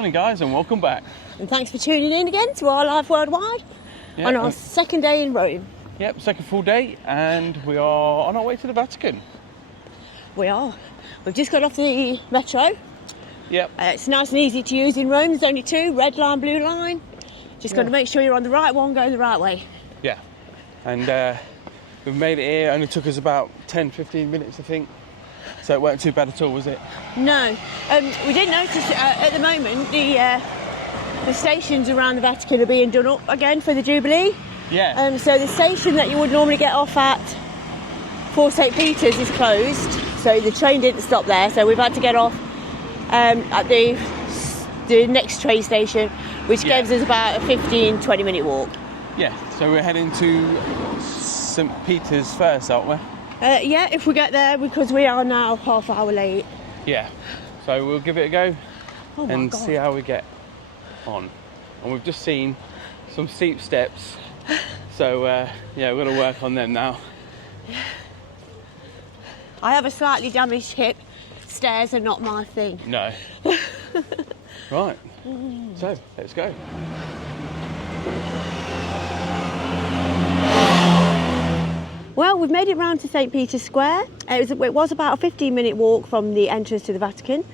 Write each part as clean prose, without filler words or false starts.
Morning guys and welcome back. And thanks for tuning in again to our Live Worldwide on our second day in Rome. Yep, second full day, and we are on our way to the Vatican. We are. We've just got off the metro. Yep. It's nice and easy to use in Rome. There's only two, red line, blue line. Just got to make sure you're on the right one, going the right way. Yeah. And we've made it here. Only took us about 10-15 minutes, I think. So it weren't too bad at all, was it? No. We did notice at the moment the stations around the Vatican are being done up again for the Jubilee. Yeah. So the station that you would normally get off at for St. Peter's is closed. So the train didn't stop there. So we've had to get off at the next train station, which gives us about a 15-20 minute walk. Yeah. So we're heading to St. Peter's first, aren't we? Yeah, if we get there, because we are now half hour late. Yeah, so we'll give it a go and see how we get on. And we've just seen some steep steps, so yeah, we're going to work on them now. I have a slightly damaged hip. Stairs are not my thing. No. Right, so let's go. Well, we've made it round to St. Peter's Square. It was about a 15-minute walk from the entrance to the Vatican.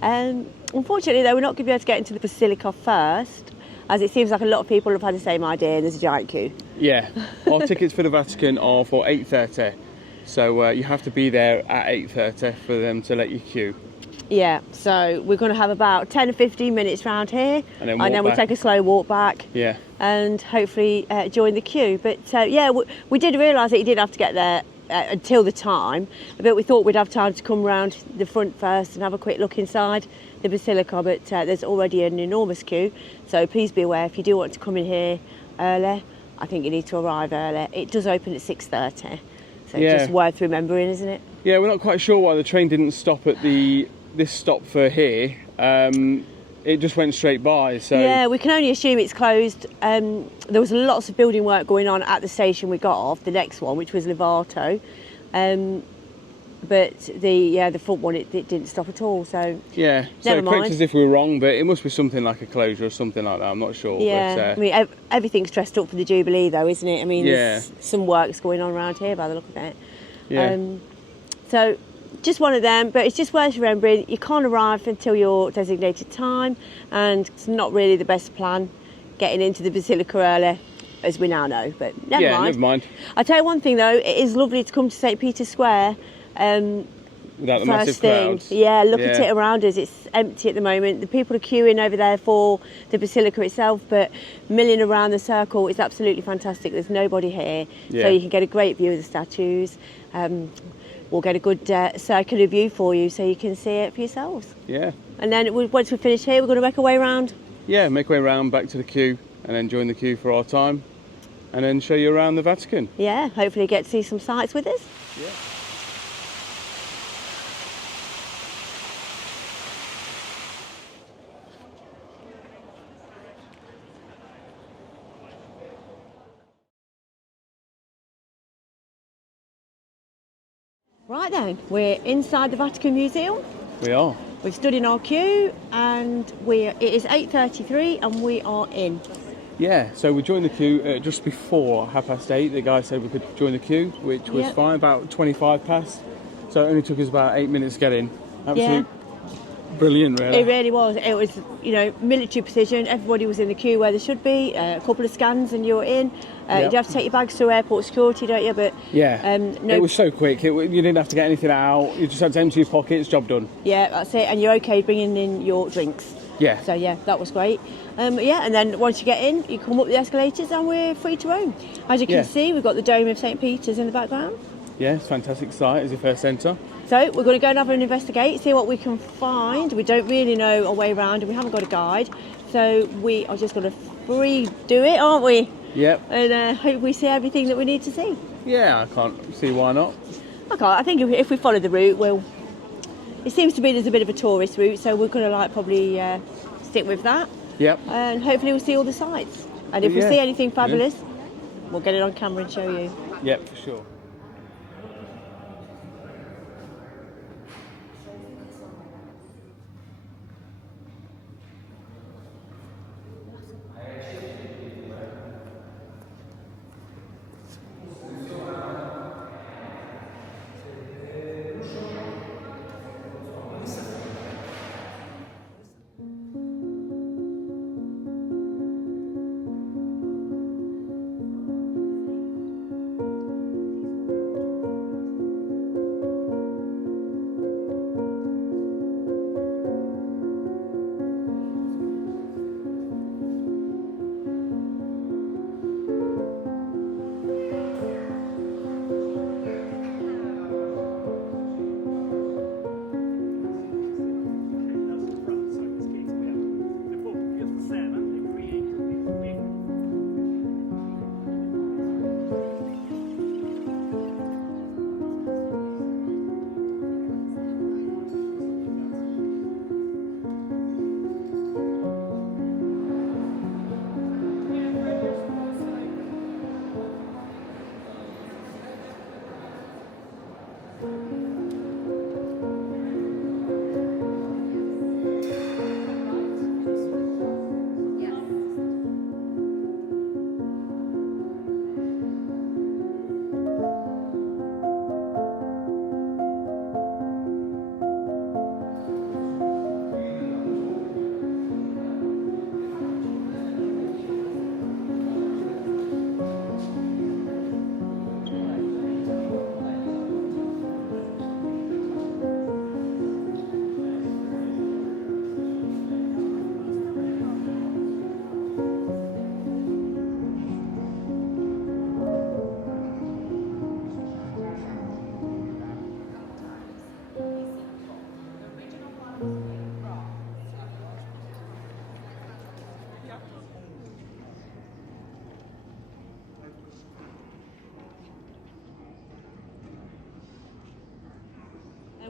Unfortunately, though, we're not going to be able to get into the Basilica first, as it seems like a lot of people have had the same idea and there's a giant queue. Yeah, our tickets for the Vatican are for 8:30, so you have to be there at 8:30 for them to let you queue. Yeah, so we're going to have about 10 or 15 minutes round here, and then we'll take a slow walk back. Yeah. And hopefully join the queue. But yeah, we did realise that you did have to get there until the time, but we thought we'd have time to come round the front first and have a quick look inside the Basilica, but there's already an enormous queue, so please be aware if you do want to come in here early, I think you need to arrive early. It does open at 6:30, so just worth remembering, isn't it? Yeah, we're not quite sure why the train didn't stop at this stop for here. It just went straight by, so... Yeah, we can only assume it's closed. There was lots of building work going on at the station we got off, the next one, which was Gelato. But the front one, it didn't stop at all, so... Yeah, so it correct as if we were wrong, but it must be something like a closure or something like that, I'm not sure. Yeah, but, I mean, everything's dressed up for the Jubilee, though, isn't it? I mean, there's some work's going on around here by the look of it. Yeah. So... just one of them, but it's just worth remembering you can't arrive until your designated time, and it's not really the best plan getting into the Basilica early, as we now know, but never mind. I'll tell you one thing though, it is lovely to come to St. Peter's Square without the massive crowds. Yeah, look at it around us, it's empty at the moment. The people are queuing over there for the Basilica itself, but milling around the circle is absolutely fantastic. There's nobody here, so you can get a great view of the statues. We'll get a good circular view for you so you can see it for yourselves. Yeah. And then once we finish here, we're going to make our way around. Yeah, make our way around back to the queue and then join the queue for our time and then show you around the Vatican. Yeah, hopefully get to see some sights with us. Yeah. Right then, we're inside the Vatican Museum. We are. We've stood in our queue and it is 8:33 and we are in. Yeah, so we joined the queue just before 8:30. The guy said we could join the queue, which was fine, about 25 past. So it only took us about 8 minutes to get in. Absolutely brilliant, really. It really was. It was, military precision. Everybody was in the queue where they should be. A couple of scans and you're in. You do have to take your bags through airport security, don't you? But it was so quick. You didn't have to get anything out. You just had to empty your pockets. Job done. Yeah, that's it. And you're okay bringing in your drinks. Yeah. So that was great. And then once you get in, you come up the escalators and we're free to roam. As you can see, we've got the dome of St. Peter's in the background. Yeah, it's a fantastic sight as you first enter. So we're going to go and have an investigate, see what we can find. We don't really know our way around and we haven't got a guide. So we are just going to free do it, aren't we? Yep. And hope we see everything that we need to see. Yeah, I can't see why not. Okay, I think if we follow the route, it seems to be there's a bit of a tourist route, so we're going to probably stick with that. Yep. And hopefully we'll see all the sights. And if we see anything fabulous, we'll get it on camera and show you. Yep, for sure.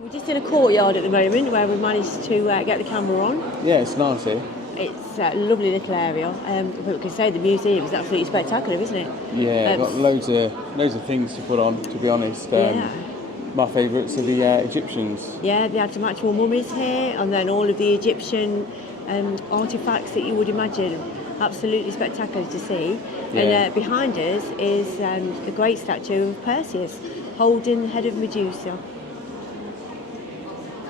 We're just in a courtyard at the moment where we managed to get the camera on. Yeah, it's nice here. It's a lovely little area. But we can say the museum is absolutely spectacular, isn't it? Yeah, got loads of things to put on, to be honest. Yeah. My favourites are the Egyptians. Yeah, they had some actual mummies here, and then all of the Egyptian artefacts that you would imagine. Absolutely spectacular to see. Yeah. And behind us is a great statue of Perseus holding the head of Medusa.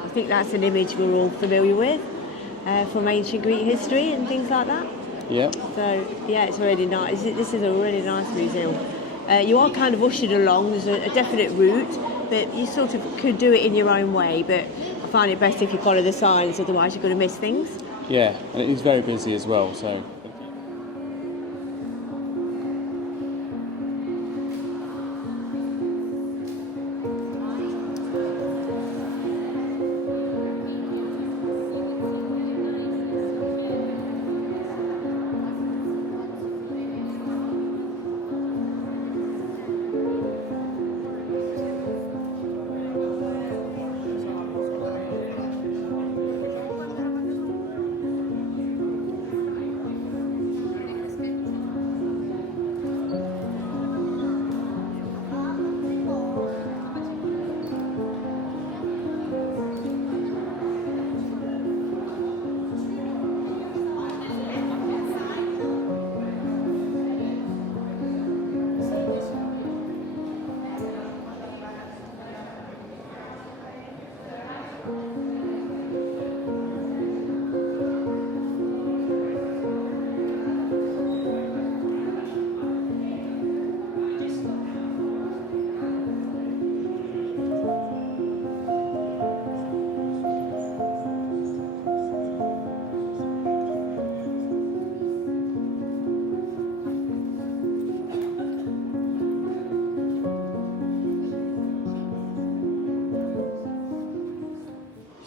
I think that's an image we're all familiar with from ancient Greek history and things like that. Yeah. So yeah, it's really nice. This is a really nice museum. You are kind of ushered along. There's a definite route, but you sort of could do it in your own way. But I find it best if you follow the signs, otherwise you're going to miss things. Yeah, and it is very busy as well. So.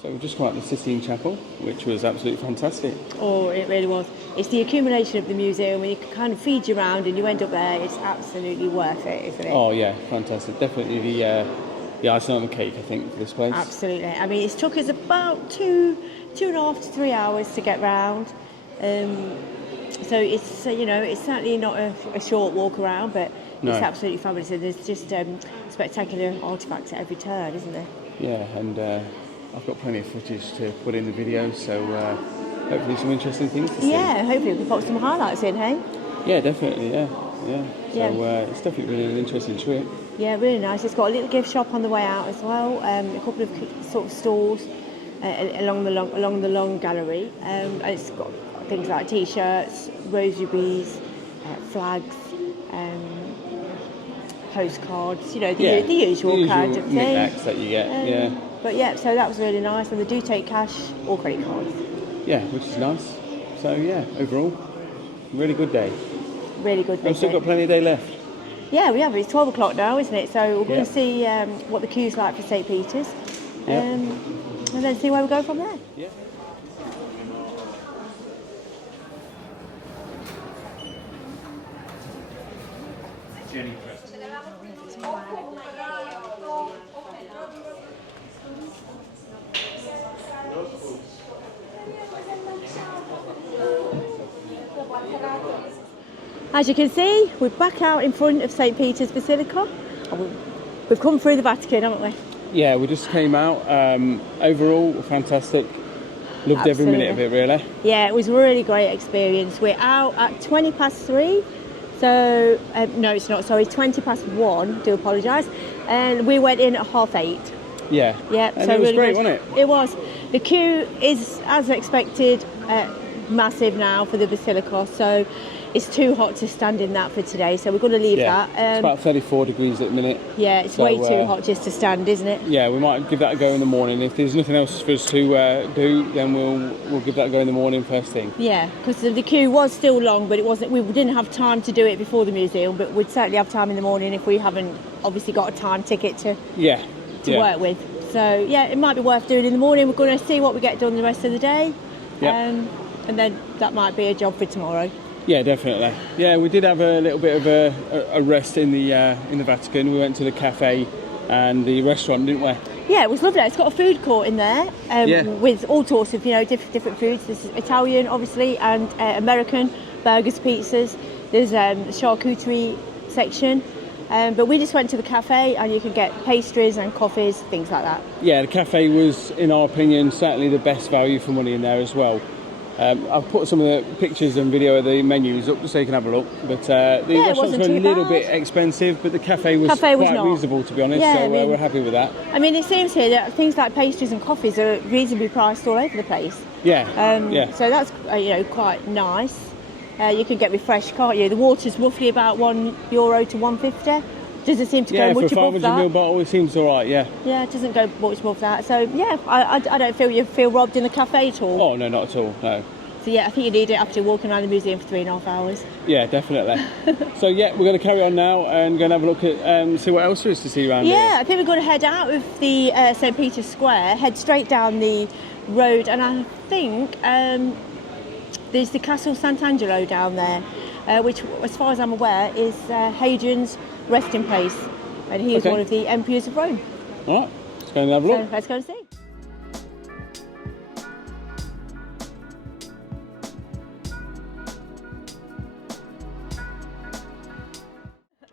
So we've just come out the Sistine Chapel, which was absolutely fantastic. Oh, it really was. It's the accumulation of the museum, and you can kind of feed you around and you end up there. It's absolutely worth it, isn't it? Oh yeah, fantastic. Definitely the icing on the cake, I think, for this place. Absolutely. I mean, it took us about 2.5 to 3 hours to get round. So it's it's certainly not a short walk around, but No. It's absolutely fabulous. And there's just spectacular artefacts at every turn, isn't there? Yeah, and I've got plenty of footage to put in the video, so hopefully some interesting things to see. Yeah, hopefully we can pop some highlights in, hey? Yeah, definitely, yeah. So Yeah. it's definitely been an interesting trip. Yeah, really nice. It's got a little gift shop on the way out as well. A couple of sort of stalls along the long gallery. And it's got things like t-shirts, rosary beads, flags, postcards. The usual kind of thing. knickknacks that you get. Yeah. But yeah, so that was really nice, and they do take cash or credit cards. Yeah, which is nice. So yeah, overall, really good day. Really good. We've still got plenty of day left. Yeah, we have. It's 12 o'clock now, isn't it? So we're going Yeah. to see what the queue's like for St. Peter's, Yeah. and then see where we go from there. Yeah. As you can see, we're back out in front of St. Peter's Basilica. We've come through the Vatican, haven't we? Yeah, we just came out. Overall, fantastic. Loved every minute of it, really. Yeah, it was a really great experience. We're out at 3:20. So, no, it's not. Sorry, 1:20. Do apologise. And we went in at 8:30. Yeah. Yeah, And so it was really great, good. wasn't it? It was. The queue is, as expected, massive now for the Basilica. So it's too hot to stand in that for today. So we're going to leave that. It's about 34 degrees at the minute. Yeah, it's So, way too hot just to stand, isn't it? Yeah, we might give that a go in the morning. If there's nothing else for us to do, then we'll give that a go in the morning first thing. Yeah, because the queue was still long, but it wasn't. We didn't have time to do it before the museum, but we'd certainly have time in the morning if we haven't obviously got a time ticket to work with. So yeah, it might be worth doing in the morning. We're going to see what we get done the rest of the day, and then that might be a job for tomorrow. Yeah, definitely. Yeah, we did have a little bit of a rest in the Vatican. We went to the cafe and the restaurant, didn't we? Yeah, it was lovely. It's got a food court in there with all sorts of different foods. There's Italian, obviously, and American burgers, pizzas. There's a charcuterie section. But we just went to the cafe, and you can get pastries and coffees, things like that. Yeah, the cafe was, in our opinion, certainly the best value for money in there as well. I've put some of the pictures and video of the menus up so you can have a look. But the restaurants were a little bit expensive, but the cafe was quite reasonable, to be honest. Yeah, so we're happy with that. I mean, it seems here that things like pastries and coffees are reasonably priced all over the place. Yeah. So that's quite nice. You can get refreshed, can't you? The water's roughly about €1 to $1.50. Doesn't seem to go much above that. Yeah, for a 500ml bottle, it seems all right. Yeah. Yeah, it doesn't go much above that. So yeah, I don't feel you feel robbed in the cafe at all. Oh no, not at all. No. So yeah, I think you need it after walking around the museum for 3.5 hours. Yeah, definitely. So yeah, we're going to carry on now and going to have a look at see what else there is to see around here. Yeah, I think we're going to head out of the St Peter's Square, head straight down the road, and I think there's the Castel Sant'Angelo down there, which, as far as I'm aware, is Hadrian's resting place, and he was one of the emperors of Rome. All right, let's go and have a look. So let's go and see.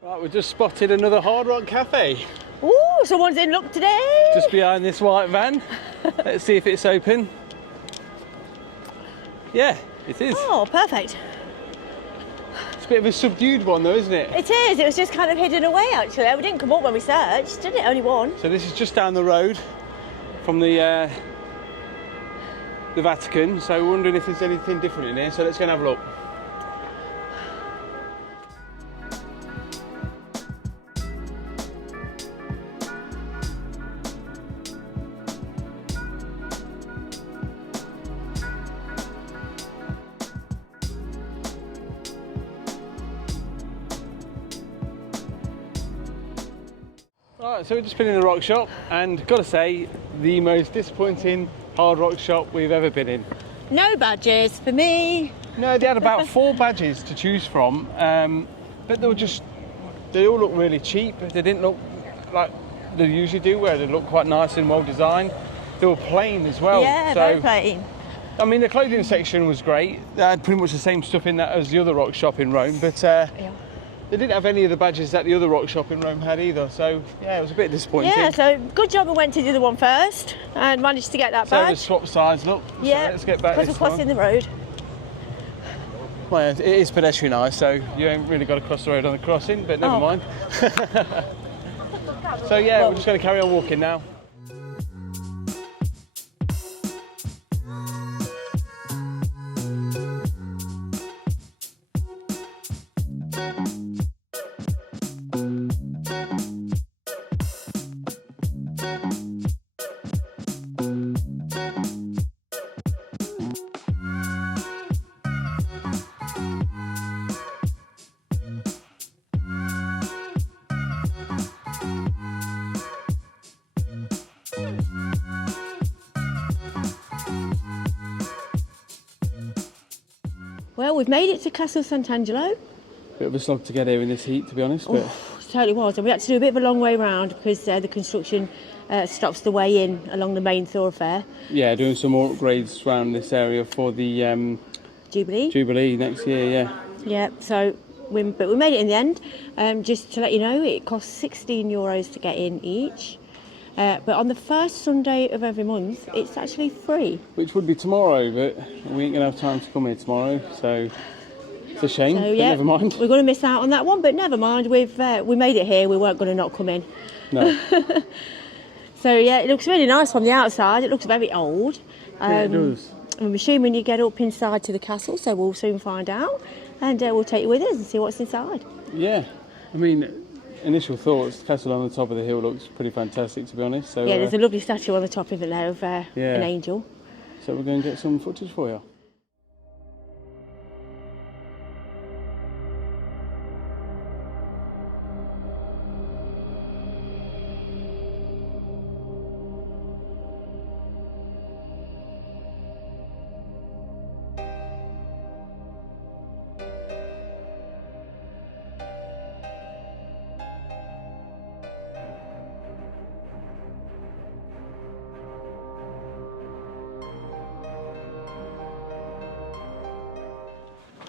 Right, we've just spotted another Hard Rock Cafe. Ooh, someone's in luck today. Just behind this white van. Let's see if it's open. Yeah, it is. Oh, perfect. It's a bit of a subdued one though, isn't it? It is. It was just kind of hidden away, actually. We didn't come up when we searched, did it? Only one. So this is just down the road from the Vatican. So we're wondering if there's anything different in here. So let's go and have a look. Alright, so we've just been in the rock shop, and gotta say, the most disappointing Hard Rock shop we've ever been in. No badges for me. No, they had about 4 badges to choose from, but they all look really cheap. They didn't look like they usually do, where they look quite nice and well designed. They were plain as well. Yeah, very plain. I mean, the clothing section was great. They had pretty much the same stuff in that as the other rock shop in Rome, but they didn't have any of the badges that the other rock shop in Rome had either, so yeah, it was a bit disappointing. Yeah, so good job I went to the other one first and managed to get that badge. So swap sides, look. Yeah, so let's get back because we're crossing the road. Well, it is pedestrianised, so you ain't really got to cross the road on the crossing, but never mind. So yeah, we're just going to carry on walking now. Well, we've made it to Castel Sant'Angelo. Bit of a slog to get here in this heat, to be honest. But it totally was, and we had to do a bit of a long way round because the construction stops the way in along the main thoroughfare. Yeah, doing some more upgrades around this area for the Jubilee next year. Yeah. Yeah. So, but we made it in the end. Just to let you know, it costs €16 to get in each. But on the first Sunday of every month, it's actually free. Which would be tomorrow, but we ain't going to have time to come here tomorrow, so it's a shame, so, but never mind. We're going to miss out on that one, but never mind. We made it here, we weren't going to not come in. No. So yeah, it looks really nice from the outside. It looks very old. Yeah, it does. I'm assuming you get up inside to the castle, so we'll soon find out. And we'll take you with us and see what's inside. Yeah, I mean, initial thoughts, the castle on the top of the hill looks pretty fantastic, to be honest. So, yeah, there's a lovely statue on the top of it there of an angel. So we're going to get some footage for you.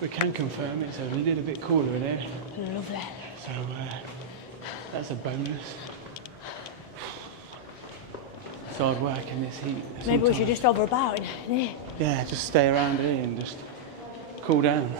we can confirm it's a little bit cooler in here. Lovely. So that's a bonus. It's hard work in this heat. Maybe we should just hover about in here. Yeah, just stay around here and just cool down.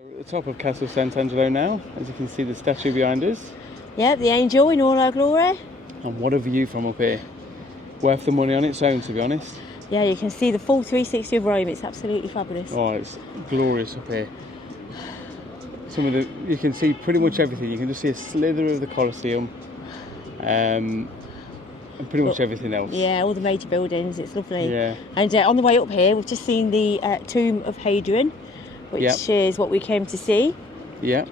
We're at the top of Castel Sant'Angelo now, as you can see the statue behind us. Yep, the angel in all her glory. And what a view from up here. Worth the money on its own, to be honest. Yeah, you can see the full 360 of Rome. It's absolutely fabulous. Oh, it's glorious up here. You can see pretty much everything. You can just see a slither of the Colosseum, and pretty much everything else. Yeah, all the major buildings. It's lovely. Yeah. And on the way up here, we've just seen the tomb of Hadrian, which is what we came to see. Yeah.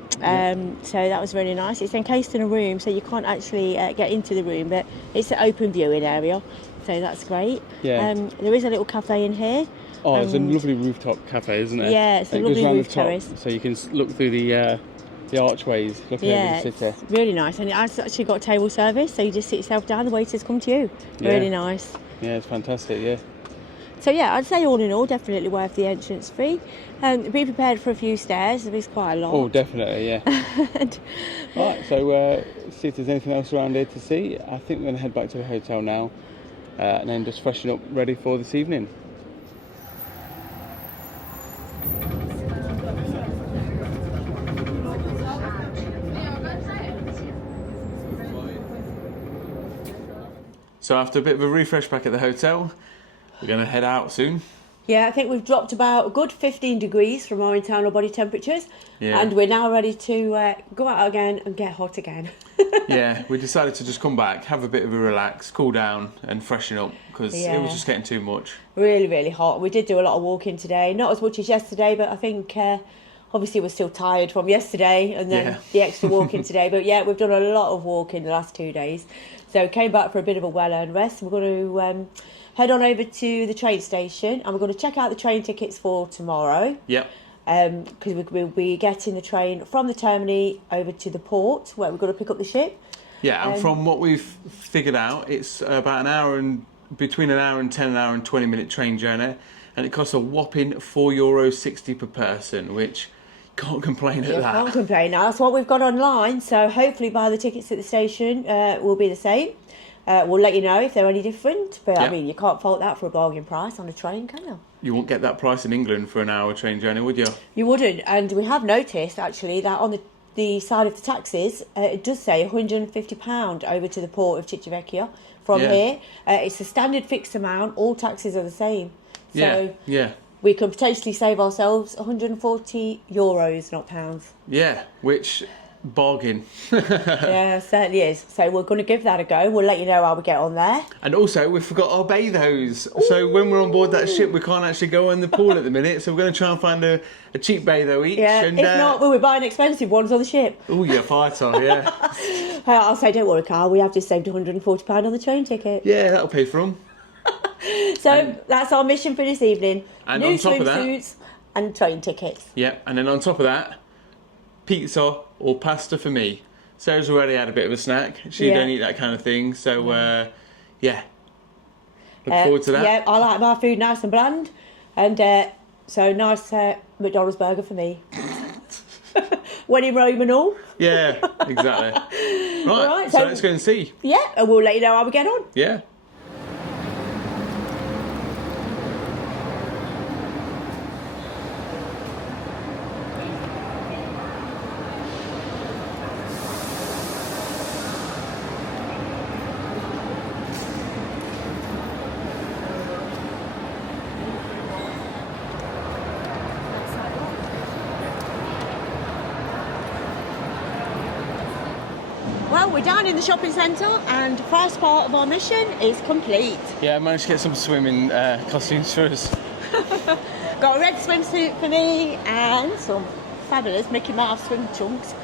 So that was really nice. It's encased in a room, so you can't actually get into the room, but it's an open viewing area, so that's great. Yeah. There is a little cafe in here. Oh, it's a lovely rooftop cafe, isn't it? Yeah, it's a lovely roof terrace. So you can look through the archways, looking over the city. It's really nice, and it's actually got table service, so you just sit yourself down, the waiters come to you. Really nice. Yeah, it's fantastic, yeah. So yeah, I'd say all in all, definitely worth the entrance fee. Be prepared for a few stairs, there is quite a lot. Oh, definitely, yeah. Right, so see if there's anything else around here to see. I think we're going to head back to the hotel now, and then just freshen up, ready for this evening. So after a bit of a refresh back at the hotel, we're going to head out soon. Yeah, I think we've dropped about a good 15 degrees from our internal body temperatures, and we're now ready to go out again and get hot again. Yeah, we decided to just come back, have a bit of a relax, cool down and freshen up, because it was just getting too much. Really, really hot. We did do a lot of walking today, not as much as yesterday, but I think obviously we're still tired from yesterday and then the extra walking today. But yeah, we've done a lot of walking the last 2 days. So came back for a bit of a well-earned rest. We're going to head on over to the train station, and we're going to check out the train tickets for tomorrow. Yep. Because we'll be getting the train from the terminal over to the port, where we're going to pick up the ship. Yeah, and from what we've figured out, it's about between an hour and 10, an hour and 20-minute train journey, and it costs a whopping €4.60 per person, which can't complain at that. Can't complain. Now, that's what we've got online, so hopefully by the tickets at the station will be the same. We'll let you know if they're any different, but I mean, you can't fault that for a bargain price on a train, can you? You won't get that price in England for an hour train journey, would you? You wouldn't, and we have noticed actually that on the side of the taxis, it does say £150 over to the port of Cicciavecchia from here. It's a standard fixed amount, all taxes are the same. So we can potentially save ourselves €140, not pounds. Yeah, which... bargain. Yeah, certainly is. So we're going to give that a go. We'll let you know how we get on there. And also, we forgot our bathos. So when we're on board that ship, we can't actually go in the pool at the minute. So we're going to try and find a cheap batho each. Yeah, and, if not, we'll be buying expensive ones on the ship. Oh, yeah, fighter, yeah. I'll say, don't worry, Carl, we have just saved £140 on the train ticket. Yeah, that'll pay for them. So that's our mission for this evening. And new on top of that, swimsuits and train tickets. Yeah, and then on top of that, pizza or pasta for me. Sarah's already had a bit of a snack. She don't eat that kind of thing. So, yeah. Look forward to that. Yeah, I like my food nice and bland. And so nice McDonald's burger for me. When in Rome and all. Yeah, exactly. Right, so let's go and see. Yeah, and we'll let you know how we get on. Yeah. Well, we're down in the shopping centre and the first part of our mission is complete. Yeah, I managed to get some swimming costumes for us. Got a red swimsuit for me and some fabulous Mickey Mouse swim trunks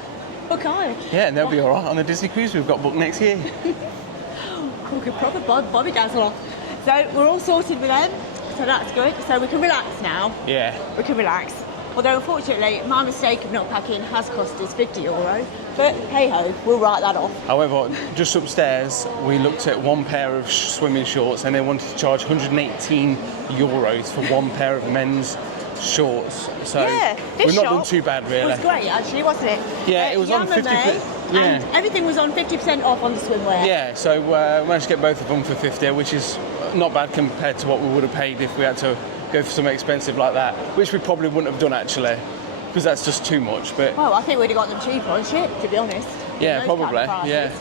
for Kyle. Yeah, and they'll be alright on the Disney cruise we've got booked next year. We could proper bobby dazzle off. So we're all sorted with them, so that's good. So we can relax now. Yeah. We can relax. Although unfortunately, my mistake of not packing has cost us €50. But hey ho, we'll write that off. However, just upstairs, we looked at one pair of swimming shorts and they wanted to charge €118 for one pair of men's shorts. So yeah, we've not done too bad, really. It was great, actually, wasn't it? Yeah, it was on 50%. And everything was on 50% off on the swimwear. Yeah, so we managed to get both of them for 50, which is not bad compared to what we would have paid if we had to go for something expensive like that, which we probably wouldn't have done actually, because that's just too much. But well, I think we'd have got them cheaper on ship, to be honest. Yeah, probably. Yeah.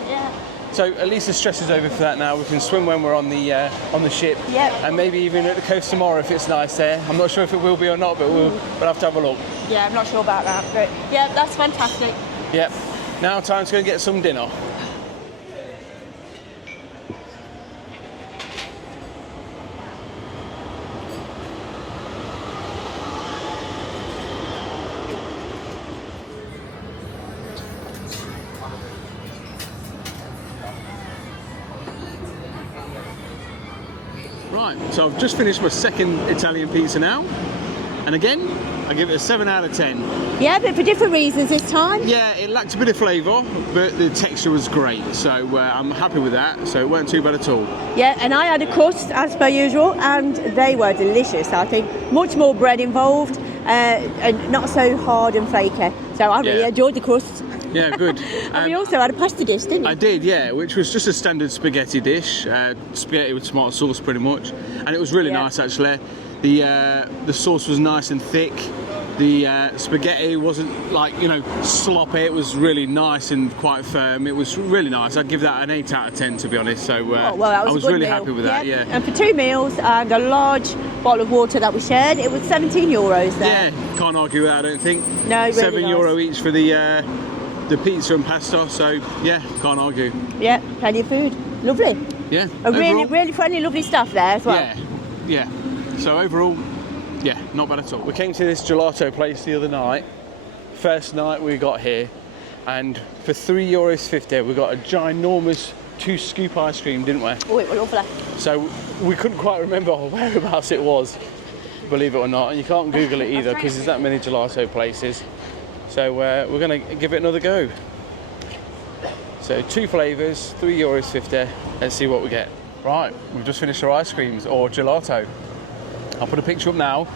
So at least the stress is over for that now. We can swim when we're on the ship, and maybe even at the coast tomorrow if it's nice there. I'm not sure if it will be or not, but we'll have to have a look. Yeah, I'm not sure about that, but yeah, that's fantastic. Yep. Now time to go and get some dinner. Right, so I've just finished my second Italian pizza now, and again, I give it a 7 out of 10. Yeah, but for different reasons this time. Yeah, it lacked a bit of flavour, but the texture was great, so I'm happy with that, so it weren't too bad at all. Yeah, and I had a crust as per usual, and they were delicious, I think. Much more bread involved, and not so hard and flaky, so I really enjoyed the crust. Yeah, good. And we also had a pasta dish, didn't you? I did, yeah, which was just a standard spaghetti dish, spaghetti with tomato sauce pretty much, and it was really nice actually. The sauce was nice and thick. The spaghetti wasn't like, sloppy. It was really nice and quite firm. It was really nice. I'd give that an 8 out of 10 to be honest. So I was really happy with that. Yeah. And for 2 meals and a large bottle of water that we shared, it was €17 there. Yeah, can't argue with that. I don't think. No, really €7 each for the pizza and pasta. So yeah, can't argue. Yeah, plenty of food. Lovely. Yeah. And really friendly, lovely stuff there as well. Yeah. So overall, yeah, not bad at all. We came to this gelato place the other night, first night we got here, and for €3.50 we got a ginormous 2-scoop ice cream, didn't we? Oh, it was lovely. So we couldn't quite remember whereabouts it was, believe it or not, and you can't Google it either because there's that many gelato places. So we're going to give it another go. So 2 flavours, €3.50, let's see what we get. Right, we've just finished our ice creams, or gelato. I'll put a picture up now.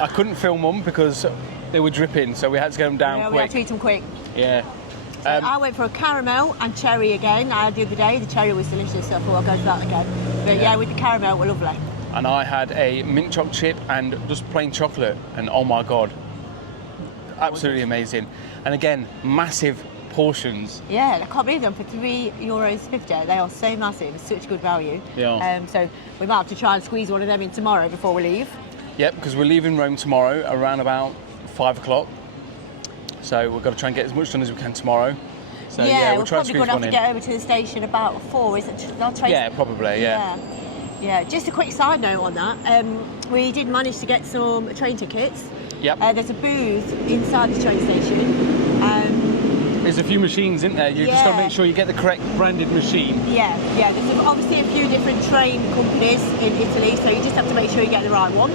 I couldn't film them because they were dripping, so we had to get them down quick. We had to eat them quick. Yeah. So I went for a caramel and cherry again. I had the other day. The cherry was delicious, so I thought I'll go for that again. But yeah, with the caramel, were lovely. And I had a mint choc chip and just plain chocolate, and oh my god, absolutely amazing. And again, massive portions. Yeah, I can't believe them for €3.50. They are so massive. It's such good value. Yeah. So we might have to try and squeeze one of them in tomorrow before we leave. Yep, because we're leaving Rome tomorrow around about 5 o'clock. So we've got to try and get as much done as we can tomorrow. So yeah, we'll try and squeeze one in. We're probably going to have to get over to the station about 4, isn't it? Yeah, probably, yeah. Yeah, just a quick side note on that. We did manage to get some train tickets. Yep. There's a booth inside the train station. There's a few machines, isn't there? You've just got to make sure you get the correct branded machine. Yeah. There's obviously a few different train companies in Italy, so you just have to make sure you get the right one.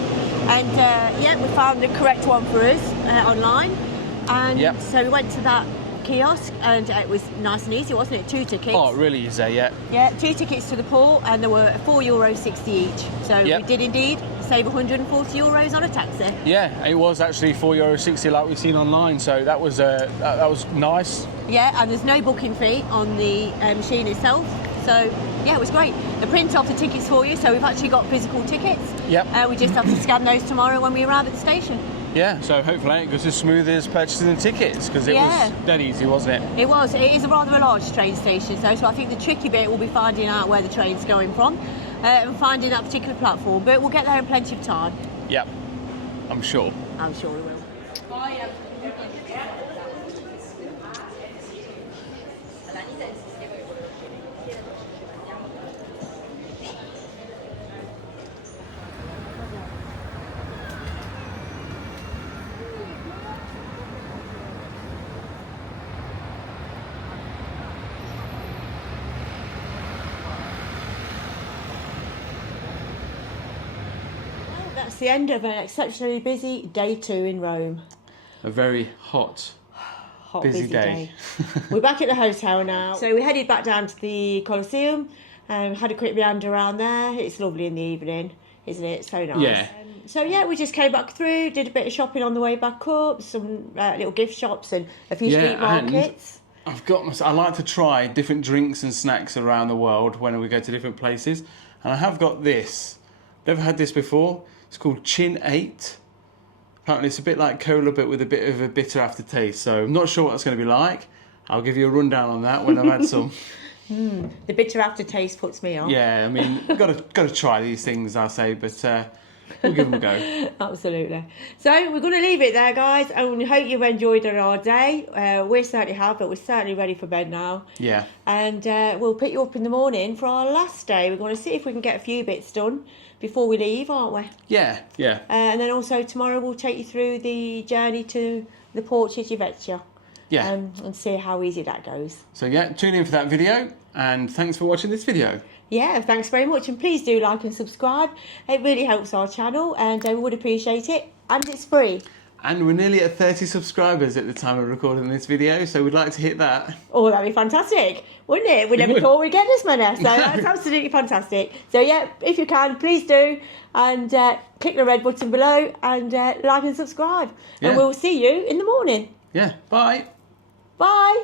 And we found the correct one for us online. And so we went to that kiosk, and it was nice and easy, wasn't it? 2 tickets. Oh, really easy, yeah. Yeah, 2 tickets to the port, and there were €4.60 each. So Yep. we did indeed save €140 on a taxi. Yeah, it was actually €4.60 like we've seen online, so that was nice. Yeah, and there's no booking fee on the machine itself. So yeah, it was great. They print off the tickets for you, so we've actually got physical tickets. Yep. We just have to scan those tomorrow when we arrive at the station. Yeah, so hopefully it goes as smooth as purchasing the tickets, because it Yeah. was dead easy, wasn't it? It was. It is a rather large train station, though, so I think the tricky bit will be finding out where the train's going from and finding that particular platform. But we'll get there in plenty of time. Yep, I'm sure. I'm sure we will. That's the end of an exceptionally busy day 2 in Rome. A very hot, busy day. We're back at the hotel now. So we headed back down to the Colosseum and had a quick meander around there. It's lovely in the evening, isn't it? So nice. Yeah. So yeah, we just came back through, did a bit of shopping on the way back up, some little gift shops and a few street markets. I like to try different drinks and snacks around the world when we go to different places. And I have got this. Never had this before. It's called Chin 8. Apparently it's a bit like cola but with a bit of a bitter aftertaste. So I'm not sure what it's going to be like. I'll give you a rundown on that when I've had some. The bitter aftertaste puts me off. Yeah, I mean, got to try these things, I say, but we'll give them a go. Absolutely. So we're going to leave it there, guys, and we hope you've enjoyed our day. We certainly have, but we're certainly ready for bed now. Yeah. And we'll pick you up in the morning for our last day. We're going to see if we can get a few bits done before we leave, aren't we? Yeah. And then also tomorrow we'll take you through the journey to the Porta di Vecchia. Yeah. And see how easy that goes. So yeah, tune in for that video, and thanks for watching this video. Yeah, thanks very much, and please do like and subscribe. It really helps our channel, and we would appreciate it. And it's free. And we're nearly at 30 subscribers at the time of recording this video, so we'd like to hit that. Oh, that'd be fantastic, wouldn't it? We never thought we'd get this many, so that's absolutely fantastic. So yeah, if you can, please do, and click the red button below, and like and subscribe. Yeah. And we'll see you in the morning. Yeah, bye. Bye.